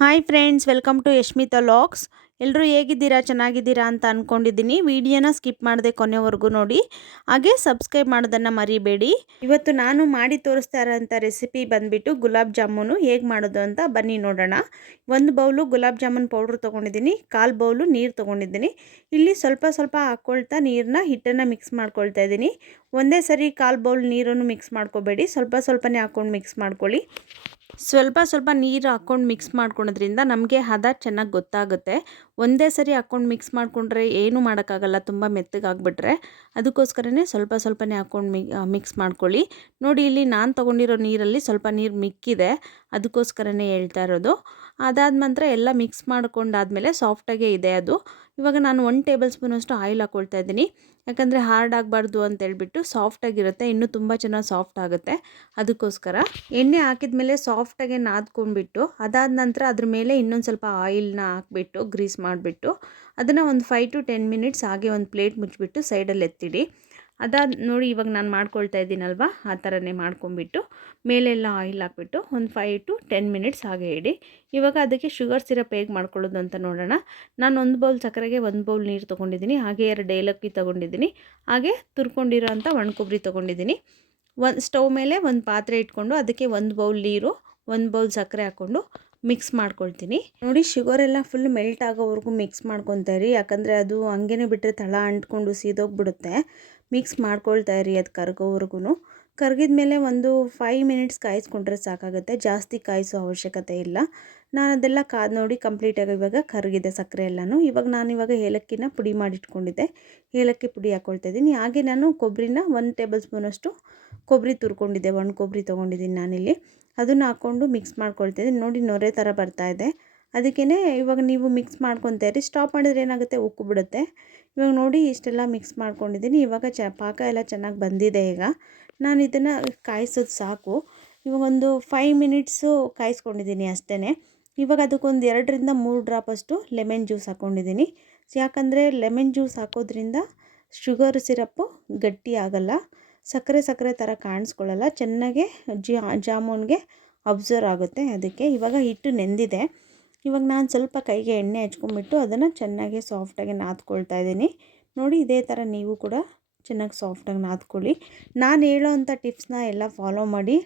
Hi friends, welcome to Yashmita logs. ಎಲ್ಲರೂ ಹೇಗಿದ್ದೀರಾ, ಚೆನ್ನಾಗಿದ್ದೀರಾ ಅಂತ ಅಂದ್ಕೊಂಡಿದ್ದೀನಿ. ವಿಡಿಯೋನ ಸ್ಕಿಪ್ ಮಾಡದೆ ಕೊನೆವರೆಗೂ ನೋಡಿ, ಹಾಗೆ ಸಬ್ಸ್ಕ್ರೈಬ್ ಮಾಡೋದನ್ನು ಮರಿಬೇಡಿ. ಇವತ್ತು ನಾನು ಮಾಡಿ ತೋರಿಸ್ತಾ ಇರೋಂಥ ರೆಸಿಪಿ ಬಂದುಬಿಟ್ಟು ಗುಲಾಬ್ ಜಾಮೂನು ಹೇಗೆ ಮಾಡೋದು ಅಂತ ಬನ್ನಿ ನೋಡೋಣ. 1 ಬೌಲು ಗುಲಾಬ್ ಜಾಮೂನ್ ಪೌಡ್ರ್ ತೊಗೊಂಡಿದ್ದೀನಿ, 1/4 ಬೌಲು ನೀರು ತೊಗೊಂಡಿದ್ದೀನಿ. ಇಲ್ಲಿ ಸ್ವಲ್ಪ ಸ್ವಲ್ಪ ಹಾಕ್ಕೊಳ್ತಾ ನೀರನ್ನ ಹಿಟ್ಟನ್ನು ಮಿಕ್ಸ್ ಮಾಡ್ಕೊಳ್ತಾ ಇದ್ದೀನಿ. ಒಂದೇ ಸರಿ 1/4 ಬೌಲ್ ನೀರನ್ನು ಮಿಕ್ಸ್ ಮಾಡ್ಕೋಬೇಡಿ, ಸ್ವಲ್ಪ ಸ್ವಲ್ಪನೇ ಹಾಕ್ಕೊಂಡು ಮಿಕ್ಸ್ ಮಾಡ್ಕೊಳ್ಳಿ. ಸ್ವಲ್ಪ ಸ್ವಲ್ಪ ನೀರು ಹಾಕ್ಕೊಂಡು ಮಿಕ್ಸ್ ಮಾಡ್ಕೊಳೋದ್ರಿಂದ ನಮಗೆ ಹದ ಚೆನ್ನಾಗಿ ಗೊತ್ತಾಗುತ್ತೆ. ಒಂದೇ ಸರಿ ಹಾಕ್ಕೊಂಡು ಮಿಕ್ಸ್ ಮಾಡಿಕೊಂಡ್ರೆ ಏನೂ ಮಾಡೋಕ್ಕಾಗಲ್ಲ, ತುಂಬ ಮೆತ್ತಗಾಗ್ಬಿಟ್ರೆ. ಅದಕ್ಕೋಸ್ಕರನೇ ಸ್ವಲ್ಪ ಸ್ವಲ್ಪನೇ ಹಾಕ್ಕೊಂಡು ಮಿಕ್ಸ್ ಮಾಡ್ಕೊಳ್ಳಿ. ನೋಡಿ, ಇಲ್ಲಿ ನಾನು ತೊಗೊಂಡಿರೋ ನೀರಲ್ಲಿ ಸ್ವಲ್ಪ ನೀರು ಮಿಕ್ಕಿದೆ, ಅದಕ್ಕೋಸ್ಕರನೇ ಹೇಳ್ತಾ ಇರೋದು. ಅದಾದ ನಂತರ ಎಲ್ಲ ಮಿಕ್ಸ್ ಮಾಡ್ಕೊಂಡಾದಮೇಲೆ ಸಾಫ್ಟಾಗೇ ಇದೆ ಅದು. ಇವಾಗ ನಾನು 1 ಟೇಬಲ್ ಸ್ಪೂನಷ್ಟು ಆಯಿಲ್ ಹಾಕ್ಕೊಳ್ತಾ ಇದ್ದೀನಿ, ಯಾಕಂದರೆ ಹಾರ್ಡ್ ಆಗಬಾರ್ದು ಅಂತೇಳ್ಬಿಟ್ಟು. ಸಾಫ್ಟಾಗಿರುತ್ತೆ, ಇನ್ನೂ ತುಂಬ ಚೆನ್ನಾಗಿ ಸಾಫ್ಟ್ ಆಗುತ್ತೆ, ಅದಕ್ಕೋಸ್ಕರ. ಎಣ್ಣೆ ಹಾಕಿದ ಮೇಲೆ ಸಾಫ್ಟಾಗೆ ನಾದ್ಕೊಂಡ್ಬಿಟ್ಟು ಅದಾದ ನಂತರ ಅದ್ರ ಮೇಲೆ ಇನ್ನೊಂದು ಸ್ವಲ್ಪ ಆಯಿಲ್ನ ಹಾಕ್ಬಿಟ್ಟು ಗ್ರೀಸ್ ಮಾಡಿಬಿಟ್ಟು ಅದನ್ನು ಒಂದು 5 to 10 ಮಿನಿಟ್ಸ್ ಹಾಗೆ ಒಂದು ಪ್ಲೇಟ್ ಮುಚ್ಚಿಬಿಟ್ಟು ಸೈಡಲ್ಲಿ ಎತ್ತಿಡಿ. ಅದಾದ ನೋಡಿ, ಇವಾಗ ನಾನು ಮಾಡ್ಕೊಳ್ತಾ ಇದ್ದೀನಲ್ವ, ಆ ಥರನೇ ಮಾಡ್ಕೊಂಬಿಟ್ಟು ಮೇಲೆಲ್ಲ ಆಯಿಲ್ ಹಾಕ್ಬಿಟ್ಟು ಒಂದು 5 to 10 ಮಿನಿಟ್ಸ್ ಹಾಗೆ ಇಡಿ. ಇವಾಗ ಅದಕ್ಕೆ ಶುಗರ್ ಸಿರಪ್ ಹೇಗೆ ಮಾಡ್ಕೊಳ್ಳೋದು ಅಂತ ನೋಡೋಣ. ನಾನು 1 ಬೌಲ್ ಸಕ್ಕರೆಗೆ 1 ಬೌಲ್ ನೀರು ತೊಗೊಂಡಿದ್ದೀನಿ, ಹಾಗೆ 2 ಏಲಕ್ಕಿ ತೊಗೊಂಡಿದ್ದೀನಿ, ಹಾಗೆ ತುರ್ಕೊಂಡಿರೋ ಅಂಥ ಒಣ ಕೊಬ್ಬರಿ ತೊಗೊಂಡಿದ್ದೀನಿ. ಸ್ಟವ್ ಮೇಲೆ ಒಂದು ಪಾತ್ರೆ ಇಟ್ಕೊಂಡು ಅದಕ್ಕೆ 1 ಬೌಲ್ ನೀರು, 1 ಬೌಲ್ ಸಕ್ಕರೆ ಹಾಕ್ಕೊಂಡು ಮಿಕ್ಸ್ ಮಾಡ್ಕೊಳ್ತೀನಿ. ನೋಡಿ, ಶುಗರ್ ಎಲ್ಲ ಫುಲ್ ಮೆಲ್ಟ್ ಆಗೋವರೆಗೂ ಮಿಕ್ಸ್ ಮಾಡ್ಕೊತಾ ಇರಿ, ಯಾಕಂದರೆ ಅದು ಹಂಗೇ ಬಿಟ್ಟರೆ ತಳ ಅಂಟ್ಕೊಂಡು ಸೀದೋಗ್ಬಿಡುತ್ತೆ. ಮಿಕ್ಸ್ ಮಾಡ್ಕೊಳ್ತಾ ಇರಿ ಅದು ಕರಗೋವರೆಗೂ. ಕರಗಿದ ಮೇಲೆ ಒಂದು 5 ಮಿನಿಟ್ಸ್ ಕಾಯಿಸ್ಕೊಂಡ್ರೆ ಸಾಕಾಗುತ್ತೆ, ಜಾಸ್ತಿ ಕಾಯಿಸೋ ಅವಶ್ಯಕತೆ ಇಲ್ಲ. ನಾನು ಅದೆಲ್ಲ ಕಾದು ನೋಡಿ ಕಂಪ್ಲೀಟಾಗಿ ಇವಾಗ ಕರಗಿದೆ ಸಕ್ಕರೆ ಎಲ್ಲನೂ. ಇವಾಗ ಏಲಕ್ಕಿನ ಪುಡಿ ಮಾಡಿಟ್ಕೊಂಡಿದ್ದೆ, ಏಲಕ್ಕಿ ಪುಡಿ ಹಾಕ್ಕೊಳ್ತಾ ಇದ್ದೀನಿ. ಹಾಗೆ ನಾನು ಕೊಬ್ಬರಿನ 1 ಟೇಬಲ್ ಸ್ಪೂನಷ್ಟು ಕೊಬ್ಬರಿ ತುರ್ಕೊಂಡಿದ್ದೆ, ಒಣ ಕೊಬ್ಬರಿ ತೊಗೊಂಡಿದ್ದೀನಿ ನಾನಿಲ್ಲಿ. ಅದನ್ನು ಹಾಕ್ಕೊಂಡು ಮಿಕ್ಸ್ ಮಾಡ್ಕೊಳ್ತಾಯಿದ್ದೀನಿ. ನೋಡಿ, ನೊರೆ ಥರ ಬರ್ತಾಯಿದೆ. ಅದಕ್ಕೇ ಇವಾಗ ನೀವು ಮಿಕ್ಸ್ ಮಾಡ್ಕೊತಾ ಇರಿ. ಸ್ಟಾಪ್ ಮಾಡಿದ್ರೆ ಏನಾಗುತ್ತೆ, ಉಕ್ಕು ಬಿಡುತ್ತೆ. ಇವಾಗ ನೋಡಿ, ಇಷ್ಟೆಲ್ಲ ಮಿಕ್ಸ್ ಮಾಡ್ಕೊಂಡಿದ್ದೀನಿ. ಇವಾಗ ಪಾಕ ಎಲ್ಲ ಚೆನ್ನಾಗಿ ಬಂದಿದೆ. ಈಗ ನಾನು ಇದನ್ನು ಕಾಯಿಸೋದು ಸಾಕು. ಇವಾಗ ಒಂದು 5 ಮಿನಿಟ್ಸು ಕಾಯಿಸ್ಕೊಂಡಿದ್ದೀನಿ ಅಷ್ಟೇ. ಇವಾಗ ಅದಕ್ಕೊಂದು 2 ರಿಂದ 3 ಡ್ರಾಪಷ್ಟು ಲೆಮನ್ ಜ್ಯೂಸ್ ಹಾಕ್ಕೊಂಡಿದ್ದೀನಿ. ಯಾಕಂದರೆ ಲೆಮನ್ ಜ್ಯೂಸ್ ಹಾಕೋದ್ರಿಂದ ಶುಗರ್ ಸಿರಪ್ಪು ಗಟ್ಟಿ ಆಗಲ್ಲ, ಸಕ್ಕರೆ ಥರ ಕಾಣಿಸ್ಕೊಳ್ಳಲ್ಲ, ಚೆನ್ನಾಗೆ ಜಾಮೂನ್ಗೆ ಅಬ್ಸರ್ವ್ ಆಗುತ್ತೆ. ಅದಕ್ಕೆ ಇವಾಗ ಹಿಟ್ಟು ನೆಂದಿದೆ. ಇವಾಗ ನಾನು ಸ್ವಲ್ಪ ಕೈಗೆ ಎಣ್ಣೆ ಹಚ್ಕೊಂಡ್ಬಿಟ್ಟು ಅದನ್ನು ಚೆನ್ನಾಗಿ ಸಾಫ್ಟಾಗಿ ನಾದ್ಕೊಳ್ತಾ ಇದ್ದೀನಿ. ನೋಡಿ, ಇದೇ ಥರ ನೀವು ಕೂಡ ಚೆನ್ನಾಗಿ ಸಾಫ್ಟಾಗಿ ನಾದ್ಕೊಳ್ಳಿ. ನಾನು ಹೇಳೋ ಅಂಥ ಟಿಪ್ಸ್ನ ಎಲ್ಲ ಫಾಲೋ ಮಾಡಿ.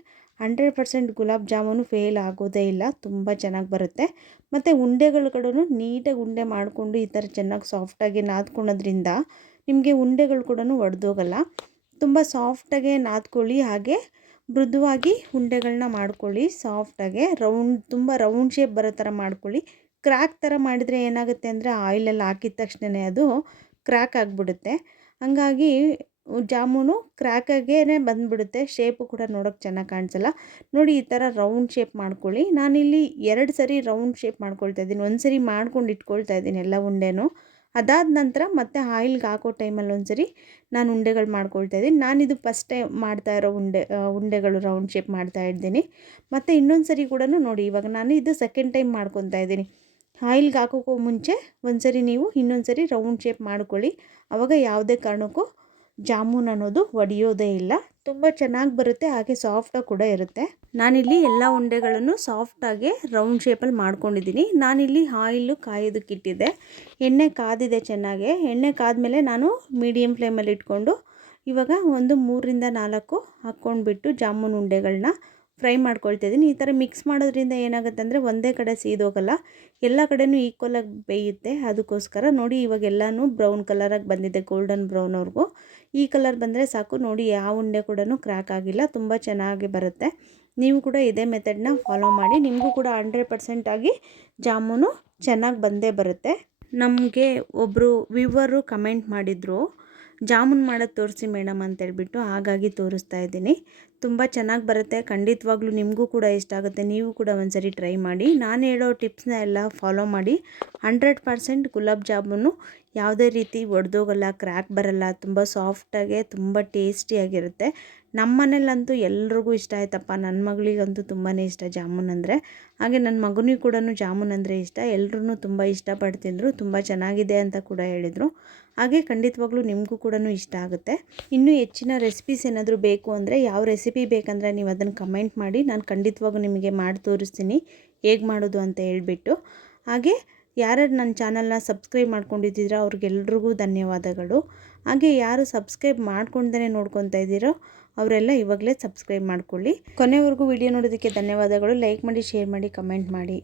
100% ಗುಲಾಬ್ ಜಾಮೂನು ಫೇಲ್ ಆಗೋದೇ ಇಲ್ಲ, ತುಂಬ ಚೆನ್ನಾಗಿ ಬರುತ್ತೆ. ಮತ್ತು ಉಂಡೆಗಳು ಕೂಡ ನೀಟಾಗಿ ಉಂಡೆ ಮಾಡಿಕೊಂಡು ಈ ಥರ ಚೆನ್ನಾಗಿ ಸಾಫ್ಟಾಗಿ ನಾದ್ಕೊಳೋದ್ರಿಂದ ನಿಮಗೆ ಉಂಡೆಗಳು ಕೂಡ ಒಡೆದೋಗಲ್ಲ. ತುಂಬ ಸಾಫ್ಟಾಗೆ ನಾದ್ಕೊಳ್ಳಿ, ಹಾಗೆ ಮೃದುವಾಗಿ ಉಂಡೆಗಳನ್ನ ಮಾಡ್ಕೊಳ್ಳಿ. ಸಾಫ್ಟಾಗೆ ತುಂಬ ರೌಂಡ್ ಶೇಪ್ ಬರೋ ಥರ ಮಾಡ್ಕೊಳ್ಳಿ. ಕ್ರ್ಯಾಕ್ ಥರ ಮಾಡಿದರೆ ಏನಾಗುತ್ತೆ ಅಂದರೆ ಆಯಿಲಲ್ಲಿ ಹಾಕಿದ ತಕ್ಷಣವೇ ಅದು ಕ್ರ್ಯಾಕ್ ಆಗಿಬಿಡುತ್ತೆ. ಹಂಗಾಗಿ ಜಾಮೂನು ಕ್ರ್ಯಾಕಾಗೇ ಬಂದುಬಿಡುತ್ತೆ, ಶೇಪು ಕೂಡ ನೋಡೋಕ್ಕೆ ಚೆನ್ನಾಗಿ ಕಾಣಿಸಲ್ಲ. ನೋಡಿ, ಈ ಥರ ರೌಂಡ್ ಶೇಪ್ ಮಾಡ್ಕೊಳ್ಳಿ. ನಾನಿಲ್ಲಿ 2 ಸರಿ ರೌಂಡ್ ಶೇಪ್ ಮಾಡ್ಕೊಳ್ತಾ ಇದ್ದೀನಿ. ಒಂದು ಸರಿ ಮಾಡ್ಕೊಂಡು ಇಟ್ಕೊಳ್ತಾ ಇದ್ದೀನಿ ಎಲ್ಲ ಉಂಡೆನೂ. ಅದಾದ ನಂತರ ಮತ್ತೆ ಆಯಿಲ್ಗೆ ಹಾಕೋ ಟೈಮಲ್ಲಿ ಒಂದು ಸರಿ ನಾನು ಉಂಡೆಗಳು ಮಾಡ್ಕೊಳ್ತಾ ಇದ್ದೀನಿ. ನಾನಿದು ಫಸ್ಟ್ ಟೈಮ್ ಮಾಡ್ತಾ ಇರೋ ಉಂಡೆಗಳು ರೌಂಡ್ ಶೇಪ್ ಮಾಡ್ತಾ ಇದ್ದೀನಿ. ಮತ್ತು ಇನ್ನೊಂದು ಸರಿ ಕೂಡ ನೋಡಿ, ಇವಾಗ ನಾನು ಇದು ಸೆಕೆಂಡ್ ಟೈಮ್ ಮಾಡ್ಕೊತಾ ಇದ್ದೀನಿ. ಆಯಿಲ್ಗೆ ಹಾಕೋಕ್ಕೂ ಮುಂಚೆ ಒಂದು ಸರಿ ನೀವು ಇನ್ನೊಂದು ಸರಿ ರೌಂಡ್ ಶೇಪ್ ಮಾಡ್ಕೊಳ್ಳಿ. ಆವಾಗ ಯಾವುದೇ ಕಾರಣಕ್ಕೂ ಜಾಮೂನ್ ಅನ್ನೋದು ಒಡೆಯೋದೇ ಇಲ್ಲ, ತುಂಬ ಚೆನ್ನಾಗಿ ಬರುತ್ತೆ, ಹಾಗೆ ಸಾಫ್ಟಾಗಿ ಕೂಡ ಇರುತ್ತೆ. ನಾನಿಲ್ಲಿ ಎಲ್ಲ ಉಂಡೆಗಳನ್ನು ಸಾಫ್ಟಾಗಿ ರೌಂಡ್ ಶೇಪಲ್ಲಿ ಮಾಡ್ಕೊಂಡಿದ್ದೀನಿ. ನಾನಿಲ್ಲಿ ಆಯಿಲು ಕಾಯೋದಕ್ಕಿಟ್ಟಿದ್ದೆ, ಎಣ್ಣೆ ಕಾದಿದೆ ಚೆನ್ನಾಗೆ. ಎಣ್ಣೆ ಕಾದ್ಮೇಲೆ ನಾನು ಮೀಡಿಯಮ್ ಫ್ಲೇಮಲ್ಲಿ ಇಟ್ಕೊಂಡು ಇವಾಗ ಒಂದು 3 ರಿಂದ 4 ಹಾಕ್ಕೊಂಡ್ಬಿಟ್ಟು ಜಾಮೂನ್ ಉಂಡೆಗಳನ್ನ ಫ್ರೈ ಮಾಡ್ಕೊಳ್ತಾಯಿದ್ದೀನಿ. ಈ ಥರ ಮಿಕ್ಸ್ ಮಾಡೋದ್ರಿಂದ ಏನಾಗುತ್ತೆ ಅಂದರೆ ಒಂದೇ ಕಡೆ ಸೀದೋಗಲ್ಲ, ಎಲ್ಲ ಕಡೆಯೂ ಈಕ್ವಲಾಗಿ ಬೇಯುತ್ತೆ. ಅದಕ್ಕೋಸ್ಕರ ನೋಡಿ, ಇವಾಗ ಎಲ್ಲನೂ ಬ್ರೌನ್ ಕಲರಾಗಿ ಬಂದಿದೆ, ಗೋಲ್ಡನ್ ಬ್ರೌನ್ವರೆಗೂ. ಈ ಕಲರ್ ಬಂದರೆ ಸಾಕು. ನೋಡಿ, ಯಾವ ಉಂಡೆ ಕೂಡ ಕ್ರ್ಯಾಕ್ ಆಗಿಲ್ಲ, ತುಂಬ ಚೆನ್ನಾಗಿ ಬರುತ್ತೆ. ನೀವು ಕೂಡ ಇದೇ ಮೆಥಡ್ನ ಫಾಲೋ ಮಾಡಿ, ನಿಮಗೂ ಕೂಡ 100% ಆಗಿ ಜಾಮೂನು ಚೆನ್ನಾಗಿ ಬಂದೇ ಬರುತ್ತೆ. ನಮಗೆ ಒಬ್ಬರು ವ್ಯೂವರು ಕಮೆಂಟ್ ಮಾಡಿದರು, ಜಾಮೂನ್ ಮಾಡೋದು ತೋರಿಸಿ ಮೇಡಮ್ ಅಂತೇಳ್ಬಿಟ್ಟು, ಹಾಗಾಗಿ ತೋರಿಸ್ತಾ ಇದ್ದೀನಿ. ತುಂಬ ಚೆನ್ನಾಗಿ ಬರುತ್ತೆ, ಖಂಡಿತವಾಗ್ಲೂ ನಿಮಗೂ ಕೂಡ ಇಷ್ಟ ಆಗುತ್ತೆ. ನೀವು ಕೂಡ ಒಂದ್ಸರಿ ಟ್ರೈ ಮಾಡಿ. ನಾನು ಹೇಳೋ ಟಿಪ್ಸ್ನ ಎಲ್ಲ ಫಾಲೋ ಮಾಡಿ. 100% ಗುಲಾಬ್ ಜಾಮೂನು ಯಾವುದೇ ರೀತಿ ಒಡೆದೋಗಲ್ಲ, ಕ್ರ್ಯಾಕ್ ಬರಲ್ಲ, ತುಂಬ ಸಾಫ್ಟಾಗೆ ತುಂಬ ಟೇಸ್ಟಿಯಾಗಿರುತ್ತೆ. ನಮ್ಮ ಮನೇಲಂತೂ ಎಲ್ರಿಗೂ ಇಷ್ಟ ಆಯ್ತಪ್ಪ. ನನ್ನ ಮಗಳಿಗಂತೂ ತುಂಬಾ ಇಷ್ಟ ಜಾಮೂನ್ ಅಂದರೆ, ಹಾಗೆ ನನ್ನ ಮಗನಿಗೂ ಕೂಡ ಜಾಮೂನ್ ಅಂದರೆ ಇಷ್ಟ. ಎಲ್ಲರೂ ತುಂಬ ಇಷ್ಟಪಟ್ಟು ತಿಂದರು, ತುಂಬ ಚೆನ್ನಾಗಿದೆ ಅಂತ ಕೂಡ ಹೇಳಿದರು. ಹಾಗೆ ಖಂಡಿತವಾಗ್ಲೂ ನಿಮಗೂ ಕೂಡ ಇಷ್ಟ ಆಗುತ್ತೆ. ಇನ್ನೂ ಹೆಚ್ಚಿನ ರೆಸಿಪೀಸ್ ಏನಾದರೂ ಬೇಕು ಅಂದರೆ, ಯಾವ ರೆಸಿಪಿ ಬೇಕಂದರೆ ನೀವು ಅದನ್ನು ಕಮೆಂಟ್ ಮಾಡಿ, ನಾನು ಖಂಡಿತವಾಗೂ ನಿಮಗೆ ಮಾಡಿ ತೋರಿಸ್ತೀನಿ. ಹೇಗೆ ಮಾಡೋದು ಅಂತ ಹೇಳ್ಬಿಟ್ಟು. ಹಾಗೆ ಯಾರ್ಯಾರು ನನ್ನ ಚಾನಲ್ನ ಸಬ್ಸ್ಕ್ರೈಬ್ ಮಾಡ್ಕೊಂಡಿದ್ದೀರೋ ಅವ್ರಿಗೆಲ್ರಿಗೂ ಧನ್ಯವಾದಗಳು. ಹಾಗೆ ಯಾರು ಸಬ್ಸ್ಕ್ರೈಬ್ ಮಾಡ್ಕೊಳ್ದೇ ನೋಡ್ಕೊತಾ ಇದ್ದೀರೋ ಅವರೆಲ್ಲ ಇವಾಗಲೇ ಸಬ್ಸ್ಕ್ರೈಬ್ ಮಾಡ್ಕೊಳ್ಳಿ. ಕೊನೆವರೆಗೂ ವಿಡಿಯೋ ನೋಡೋದಕ್ಕೆ ಧನ್ಯವಾದಗಳು. ಲೈಕ್ ಮಾಡಿ, ಶೇರ್ ಮಾಡಿ, ಕಮೆಂಟ್ ಮಾಡಿ.